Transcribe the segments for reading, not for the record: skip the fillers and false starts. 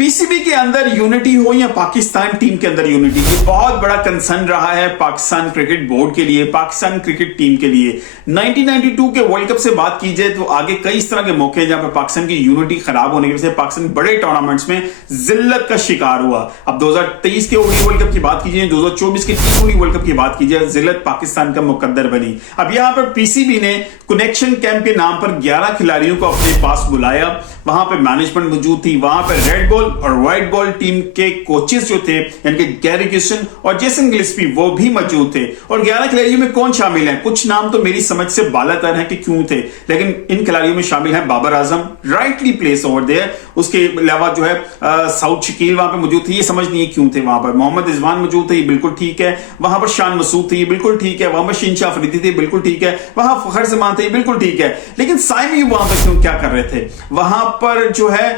PCB के अंदर unity हो या पाकिस्तान टीम के अंदर यूनिटी, ये बहुत बड़ा कंसर्न रहा है पाकिस्तान क्रिकेट बोर्ड के लिए, पाकिस्तान क्रिकेट टीम के लिए। 1992 के वर्ल्ड कप से बात की जाए तो आगे कई इस तरह के मौके जहां पर पाकिस्तान की यूनिटी खराब होने की वजह से पाकिस्तान बड़े टूर्नामेंट्स में जिल्लत का शिकार हुआ। अब 2023 के ओडी वर्ल्ड कप की बात कीजिए, 2024 के टी20 वर्ल्ड कप की बात कीजिए, जिल्लत पाकिस्तान का मुकद्दर बनी। अब यहां पर पीसीबी ने कनेक्शन कैंप के नाम पर 11 खिलाड़ियों को अपने पास बुलाया। वहां पर मैनेजमेंट मौजूद थी, वहां पर रेड बॉल और व्हाइट बॉल टीम के कोचेस जो थे यानी कि गैरी किशन और जेसन गिल्स्पी वो भी मौजूद थे। और 11 खिलाड़ियों में कौन शामिल है, कुछ नाम तो मेरी समझ से बालातर है कि क्यों थे, लेकिन इन खिलाड़ियों में शामिल है Babar Azam, rightly place over there. उसके अलावा जो है साउथ शकील वहां पर मौजूद थे, ये समझ नहीं है क्यों थे वहां पर। मोहम्मद रिजवान मौजूद थे, ये बिल्कुल ठीक है। वहां पर शान मसूद थे, ये बिल्कुल ठीक है। वहां पर शिनशाह अफरीदी थे, बिल्कुल ठीक है। वहां फखर जमान थे, बिल्कुल ठीक है। लेकिन साइम वहां पर क्यों क्या कर रहे थे? वहां पर जो है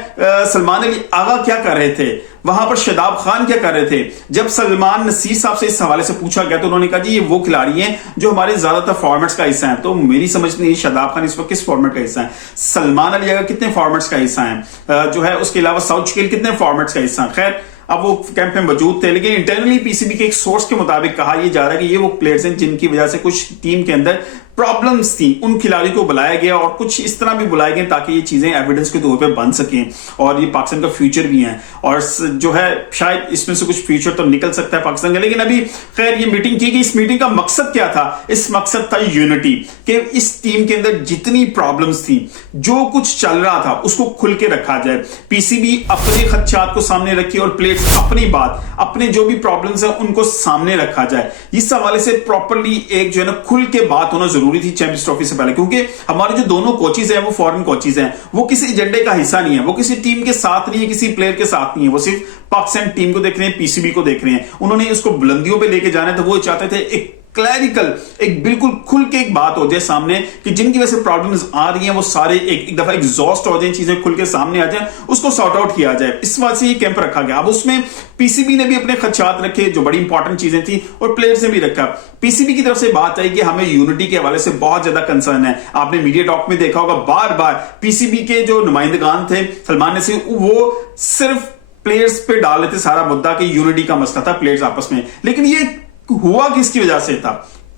सलमान अली आगा क्या कर रहे थे? वहां पर शादाब खान क्या कर रहे थे? जब सलमान नसीर साहब से इस हवाले से पूछा गया तो उन्होंने कहा जी ये वो खिलाड़ी हैं जो हमारे ज्यादातर फॉर्मेट्स का हिस्सा है। तो मेरी समझ नहीं शादाब खान इस वक्त किस फॉर्मेट का हिस्सा है, सलमान अली अगर कितने फॉर्मेट्स का हिस्सा है जो है, उसके अलावा साउथ शकील कितने फॉर्मेट्स का हिस्सा है। खैर अब वो कैंप में मौजूद थे, लेकिन इंटरनली पीसीबी के एक सोर्स के मुताबिक कहा यह जा रहा है कि ये वो प्लेयर्स हैं जिनकी वजह से कुछ टीम के अंदर प्रॉब्लम्स थी। उन खिलाड़ियों को बुलाया गया और कुछ इस तरह भी बुलाए गए ताकि ये चीजें एविडेंस के तौर पे बन सकें और ये पाकिस्तान का फ्यूचर भी है। और जो है शायद इसमें से कुछ फ्यूचर तो निकल सकता है पाकिस्तान का। लेकिन अभी खैर ये मीटिंग की गई, इस मीटिंग का मकसद क्या था? इस मकसद था यूनिटी, कि इस टीम के अंदर जितनी प्रॉब्लम्स थी, जो कुछ चल रहा था उसको खुल के रखा जाए। पीसीबी अपने खदशात को सामने रखी और प्लेयर्स अपनी बात, अपने जो भी प्रॉब्लम्स है उनको सामने रखा जाए। इस हवाले से प्रॉपरली एक जो है ना खुल के बात होना जरूरी थी चैंपियंस ट्रॉफी से पहले, क्योंकि हमारे जो दोनों कोचेज हैं वो फॉरेन कोचेज हैं, वो किसी एजेंडे का हिस्सा नहीं है, वो किसी टीम के साथ नहीं है, किसी प्लेयर के साथ नहीं है, वो सिर्फ पाकिस्तान टीम को देख रहे हैं, पीसीबी को देख रहे हैं। उन्होंने इसको बुलंदियों पे लेके जाना था, वो चाहते थे एक क्लैरिकल, एक बिल्कुल खुल के एक बात हो जाए सामने कि जिनकी वजह से प्रॉब्लम्स आ रही हैं वो सारे एक दफा एग्जॉस्ट हो जाए, चीजें खुल के सामने आ जाए, उसको सॉर्ट आउट किया जाए। इस वजह से ये कैंप रखा गया। अब उसमें पीसीबी ने भी अपने खदशात रखे जो बड़ी इंपॉर्टेंट चीजें थी और प्लेयर्स ने भी रखा। पीसीबी की तरफ से बात आई कि हमें यूनिटी के हवाले से बहुत ज्यादा कंसर्न है। आपने मीडिया टॉक में देखा होगा बार बार पीसीबी के जो नुमाइंदगान थे सलमान नसीर, वो सिर्फ प्लेयर्स पे डाल लेते सारा मुद्दा कि यूनिटी का मसला था प्लेयर्स आपस में। लेकिन ये हुआ किसकी वजह से था?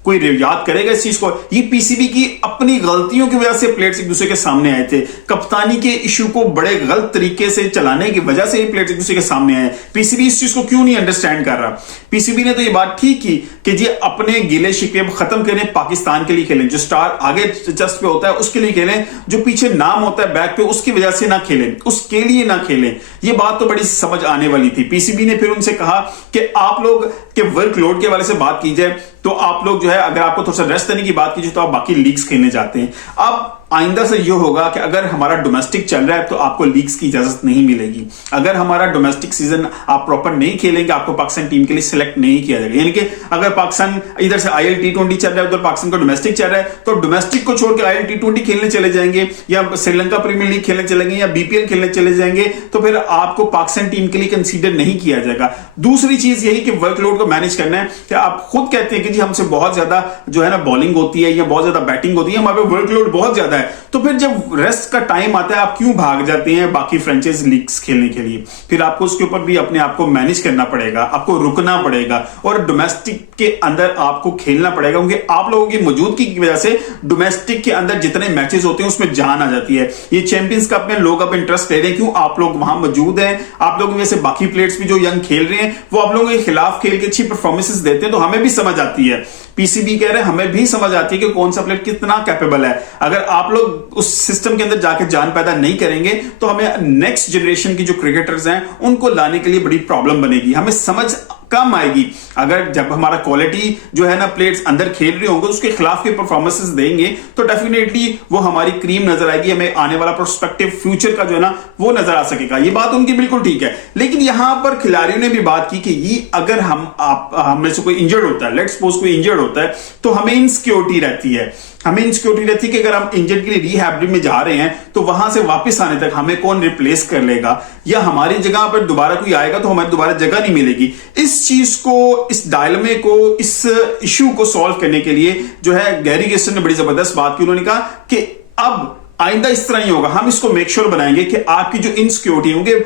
कोई याद करेगा इस चीज को? ये पीसीबी की अपनी गलतियों की वजह से प्लेयर्स एक दूसरे के सामने आए थे। कप्तानी के इशू को बड़े गलत तरीके से चलाने की वजह से ये प्लेयर्स एक दूसरे के सामने आए। पीसीबी इस चीज को क्यों नहीं अंडरस्टैंड कर रहा? पीसीबी ने तो ये बात ठीक की कि जी अपने गिले शिकवे खत्म करें, पाकिस्तान के लिए खेलें, जो स्टार आगे जस्ट पे होता है उसके लिए खेलें, जो पीछे नाम होता है बैक पे उसकी वजह से ना खेलें, उसके लिए ना खेलें। ये बात तो बड़ी समझ आने वाली थी। पीसीबी ने फिर उनसे कहा कि आप लोग के वर्कलोड के वाले से बात की जाए तो आप लोग जो है अगर आपको थोड़ा सा रेस्ट देने की बात कीजिए तो आप बाकी लीग्स खेलने जाते हैं। अब आइंदा से यह होगा कि अगर हमारा डोमेस्टिक चल रहा है तो आपको लीग्स की इजाजत नहीं मिलेगी। अगर हमारा डोमेस्टिक सीजन आप प्रॉपर नहीं खेलेंगे आपको पाकिस्तान टीम के लिए सिलेक्ट नहीं किया जाएगा। यानी कि अगर पाकिस्तान इधर से आईएल टी20 चल रहा है उधर पाकिस्तान का डोमेस्टिक चल रहा है तो डोमेस्टिक को छोड़ के आईएल टी20 खेलने चले जाएंगे या श्रीलंका प्रीमियर लीग खेलने चलेंगे या बीपीएल खेलने चले जाएंगे तो फिर आपको पाकिस्तान टीम के लिए कंसीडर नहीं किया जाएगा। दूसरी चीज यही कि वर्कलोड को मैनेज करना है कि आप खुद कहते हैं कि जी हमसे बहुत ज्यादा जो है ना बॉलिंग होती है या बहुत ज्यादा बैटिंग होती है, हमारे वर्कलोड बहुत ज्यादा है, तो फिर जब रेस्ट का टाइम आता है आप क्यों भाग जाते हैं बाकी फ्रेंचाइज लीग्स खेलने के लिए? फिर आपको उसके ऊपर भी अपने आप को मैनेज करना पड़ेगा, आपको रुकना पड़ेगा और डोमेस्टिक के अंदर आपको खेलना पड़ेगा, क्योंकि आप लोगों की मौजूदगी की वजह से डोमेस्टिक के अंदर जितने मैचेस होते हैं उसमें जान आ जाती है। ये चैंपियंस कप में लोग अब इंटरेस्ट ले रहे हैं, क्यों? आप लोग वहां मौजूद हैं, आप लोगों की वजह से बाकी प्लेयर्स भी जो यंग खेल रहे हैं वो आप लोगों के खिलाफ खेल के अच्छी परफॉर्मेंसेस देते हैं, तो हमें भी समझ आती है। पीसीबी कह रहे हैं हमें भी समझ आती है कि कौन सा प्लेयर कितना कैपेबल है। अगर आप लोग उस सिस्टम के अंदर जाके जान पैदा नहीं करेंगे तो हमें नेक्स्ट जनरेशन की जो क्रिकेटर्स हैं उनको लाने के लिए बड़ी प्रॉब्लम बनेगी, हमें समझ कम आएगी। अगर जब हमारा क्वालिटी जो है ना प्लेयर्स अंदर खेल रहे होंगे उसके खिलाफ के परफॉर्मेंसेस देंगे तो डेफिनेटली वो हमारी क्रीम नजर आएगी, हमें आने वाला प्रोस्पेक्टिव फ्यूचर का जो है ना वो नजर आ सकेगा। ये बात उनकी बिल्कुल ठीक है। लेकिन यहां पर खिलाड़ियों ने भी बात की कि ये अगर हम में से कोई इंजर्ड होता है, लेट्स सपोज कोई इंजर्ड होता है तो हमें इनसिक्योरिटी रहती है, हमें इनसिक्योरिटी रहती है कि अगर हम इंजर्ड के लिए रिहैब में जा रहे हैं तो वहां से वापस आने तक हमें कौन रिप्लेस कर लेगा या हमारी जगह पर दोबारा कोई आएगा तो हमें दोबारा जगह नहीं मिलेगी। इस चीज को, इस डायलमे को, इस इश्यू को सॉल्व करने के लिए जो है गैरी किशन ने बड़ी जबरदस्त बात की। उन्होंने कहा कि अब आइंदा इस तरह ही होगा, हम इसको मेक श्योर बनाएंगे कि आपकी जो इनसिक्योरिटी होंगे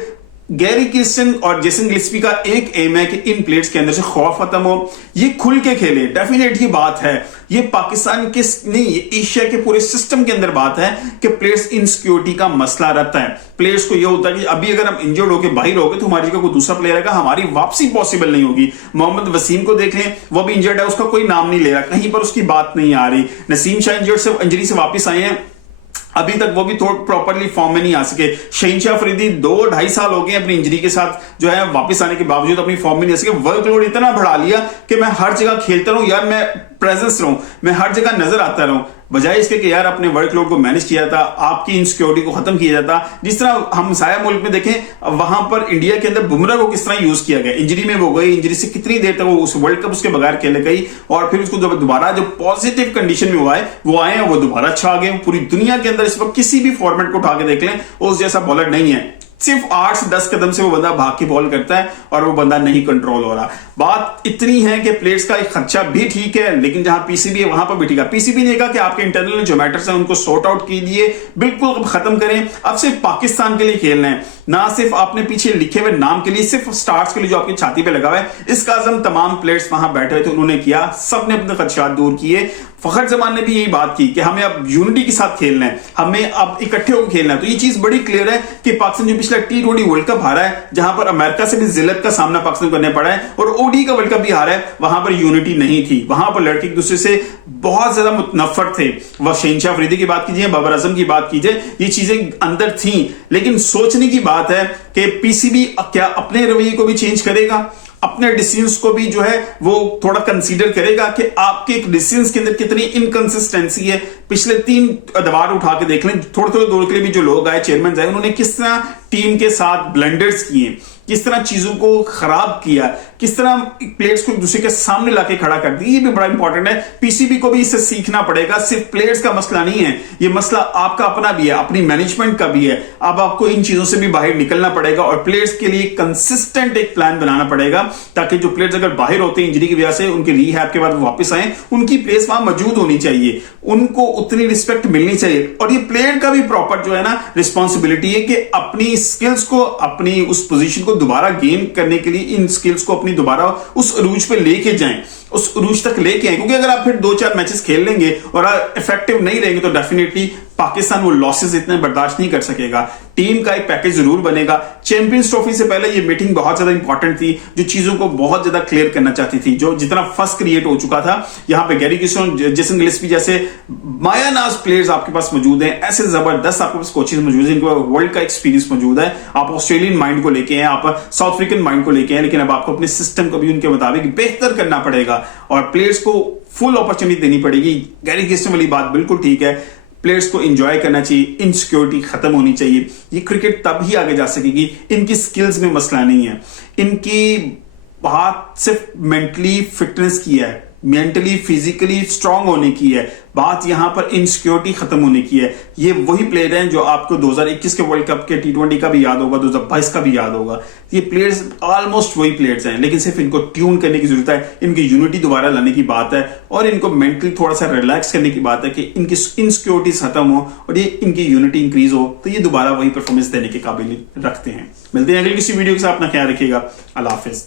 गैरी किर्स्टन और जेसन गिलेस्पी का एक एम है कि इन प्लेयर्स के अंदर से खौफ खत्म हो, ये खुल के खेले। डेफिनेट ये बात है, ये पाकिस्तान के नहीं, ये एशिया के पूरे सिस्टम के अंदर बात है कि प्लेयर्स इनसिक्योरिटी का मसला रहता है। प्लेयर्स को ये होता है कि अभी अगर हम इंजर्ड होकर बाहर हो गए तो हमारी जगह कोई दूसरा प्लेयर आएगा, हमारी वापसी पॉसिबल नहीं होगी। मोहम्मद वसीम को देख लें, वो भी इंजर्ड है, उसका कोई नाम नहीं ले रहा, कहीं पर उसकी बात नहीं आ रही। नसीम शाह इंजरी से वापस आए हैं, अभी तक वो भी थोड़ा प्रॉपरली फॉर्म में नहीं आ सके। शहीनशाह अफरीदी 2-2.5 साल हो गए अपनी इंजरी के साथ जो है वापस आने के बावजूद अपनी फॉर्म में नहीं आ सके। वर्कलोड इतना बढ़ा लिया कि मैं हर जगह खेलता रहूं यार, मैं प्रेजेंस रहूं, मैं हर जगह नजर आता रहूं, बजाय इसके कि यार अपने वर्कलोड को मैनेज किया जाता, आपकी इनसिक्योरिटी को खत्म किया जाता। जिस तरह हम साया मुल्क में देखें, वहां पर इंडिया के अंदर बुमराह को किस तरह यूज किया गया। इंजरी में वो गई, इंजरी से कितनी देर तक वो उस वर्ल्ड कप उसके बगैर खेले गई, और फिर उसको दोबारा जो पॉजिटिव कंडीशन में हुआ है वो आए हैं, वो दोबारा अच्छा आ गए। पूरी दुनिया के अंदर इस वक्त किसी भी फॉर्मेट को उठा के देख लें, उस जैसा बॉलर नहीं है। सिर्फ 8 से 10 कदम से वो बंदा भाग के बॉल करता है और वो बंदा नहीं कंट्रोल हो रहा। बात इतनी है कि प्लेयर्स का एक खर्चा भी ठीक है, लेकिन जहां पीसीबी है वहां पर भी ठीक है। पीसीबी ने कहा कि आपके इंटरनल जो मैटर्स हैं उनको सॉर्ट आउट कीजिए, बिल्कुल खत्म करें। अब सिर्फ पाकिस्तान के लिए खेलना है, ना सिर्फ आपने पीछे लिखे हुए नाम के लिए, सिर्फ स्टार्स के लिए जो आपकी छाती पे लगा हुआ है। इसका आज़म तमाम प्लेयर्स वहां बैठे हुए थे, उन्होंने किया, सबने अपने खदशात दूर किए। फखर जमान ने भी यही बात की कि हमें अब यूनिटी के साथ खेलना है, हमें अब इकट्ठे होकर खेलना है। तो ये चीज बड़ी क्लियर है कि पाकिस्तान जो पिछला T20 वर्ल्ड कप हारा है, जहां पर अमेरिका से भी जिल्लत का सामना पाकिस्तान करने पड़ा है, और ओडी का वर्ल्ड कप भी हारा है, वहां पर यूनिटी नहीं थी। वहां पर लड़के एक दूसरे से बहुत ज्यादा मुतनफर थे। वह शहीनशाह अफरीदी की बात कीजिए, बाबर आजम की बात कीजिए, ये चीजें अंदर थी। लेकिन सोचने की बात है कि पीसीबी क्या अपने रवैये को भी चेंज करेगा, अपने डिसीजंस को भी जो है वो थोड़ा कंसीडर करेगा कि आपके एक डिसीजंस के अंदर कितनी इनकंसिस्टेंसी है। पिछले 3 दवार उठा के देख लें, थोड़े थोड़े दौर के लिए भी जो लोग आए, चेयरमैन आए, उन्होंने किस तरह टीम के साथ ब्लंडर्स किए, किस तरह चीजों को खराब किया, किस तरह प्लेयर्स को एक दूसरे के सामने लाके खड़ा कर दिया। ये भी बड़ा इंपॉर्टेंट है, पीसीबी को भी इससे सीखना पड़ेगा। सिर्फ प्लेयर्स का मसला नहीं है, ये मसला आपका अपना भी है, अपनी मैनेजमेंट का भी है। अब आपको इन चीजों से भी बाहर निकलना पड़ेगा और प्लेयर्स के लिए कंसिस्टेंट एक प्लान बनाना पड़ेगा, ताकि जो प्लेयर्स अगर बाहर होते हैं इंजरी की वजह से, उनके रिहैब के बाद वापस आए, उनकी प्लेस वहां मौजूद होनी चाहिए, उनको उतनी रिस्पेक्ट मिलनी चाहिए। और ये प्लेयर का भी प्रॉपर जो है ना रिस्पॉन्सिबिलिटी है कि अपनी स्किल्स को, अपनी उस पोजीशन को दोबारा गेन करने के लिए इन स्किल्स को अपनी दोबारा उस अरूज पे लेके जाएं, उस अरूज तक लेके आए। क्योंकि अगर आप फिर 2-4 मैचेस खेल लेंगे और इफेक्टिव नहीं रहेंगे तो डेफिनेटली पाकिस्तान वो लॉसेस इतने बर्दाश्त नहीं कर सकेगा। टीम का एक पैकेज जरूर बनेगा। चैंपियंस ट्रॉफी से पहले ये मीटिंग बहुत ज्यादा इंपॉर्टेंट थी, जो चीजों को बहुत ज्यादा क्लियर करना चाहती थी, जो जितना फर्स्ट क्रिएट हो चुका था। यहां पे गैरी किर्स्टन, जेसन गिलेस्पी जैसे मायानाज प्लेयर्स आपके पास मौजूद हैं, ऐसे जबरदस्त आपके पास कोचेस मौजूद हैं, इनको वर्ल्ड का एक्सपीरियंस मौजूद है। आप ऑस्ट्रेलियन माइंड को लेके हैं, आप साउथ अफ्रीकन माइंड को लेके हैं, लेकिन अब आपको अपने सिस्टम को भी उनके मुताबिक बेहतर करना पड़ेगा और प्लेयर्स को फुल अपॉर्चुनिटी देनी पड़ेगी। गैरी किर्स्टन वाली बात बिल्कुल ठीक है, प्लेयर्स को एंजॉय करना चाहिए, इनसिक्योरिटी खत्म होनी चाहिए। ये क्रिकेट तब ही आगे जा सकेगी, इनकी स्किल्स में मसला नहीं है, इनकी बात सिर्फ मेंटली फिटनेस की है, मेंटली फिजिकली स्ट्रांग होने की है। बात यहां पर इनसिक्योरिटी खत्म होने की है। ये वही प्लेयर हैं जो आपको 2021 के वर्ल्ड कप के T20 का भी याद होगा, 2022 का भी याद होगा। ये प्लेयर्स ऑलमोस्ट वही प्लेयर्स हैं, लेकिन सिर्फ इनको ट्यून करने की जरूरत है, इनकी यूनिटी दोबारा लाने की बात है और इनको मेंटली थोड़ा सा रिलैक्स करने की बात है कि इनकी इनसिक्योरिटी खत्म हो और ये इनकी यूनिटी इंक्रीज हो, तो ये दोबारा वही परफॉर्मेंस देने के काबिल रखते हैं। मिलते हैं अगली किसी वीडियो के साथ, अपना ख्याल रखिएगा। अल्लाह हाफिज।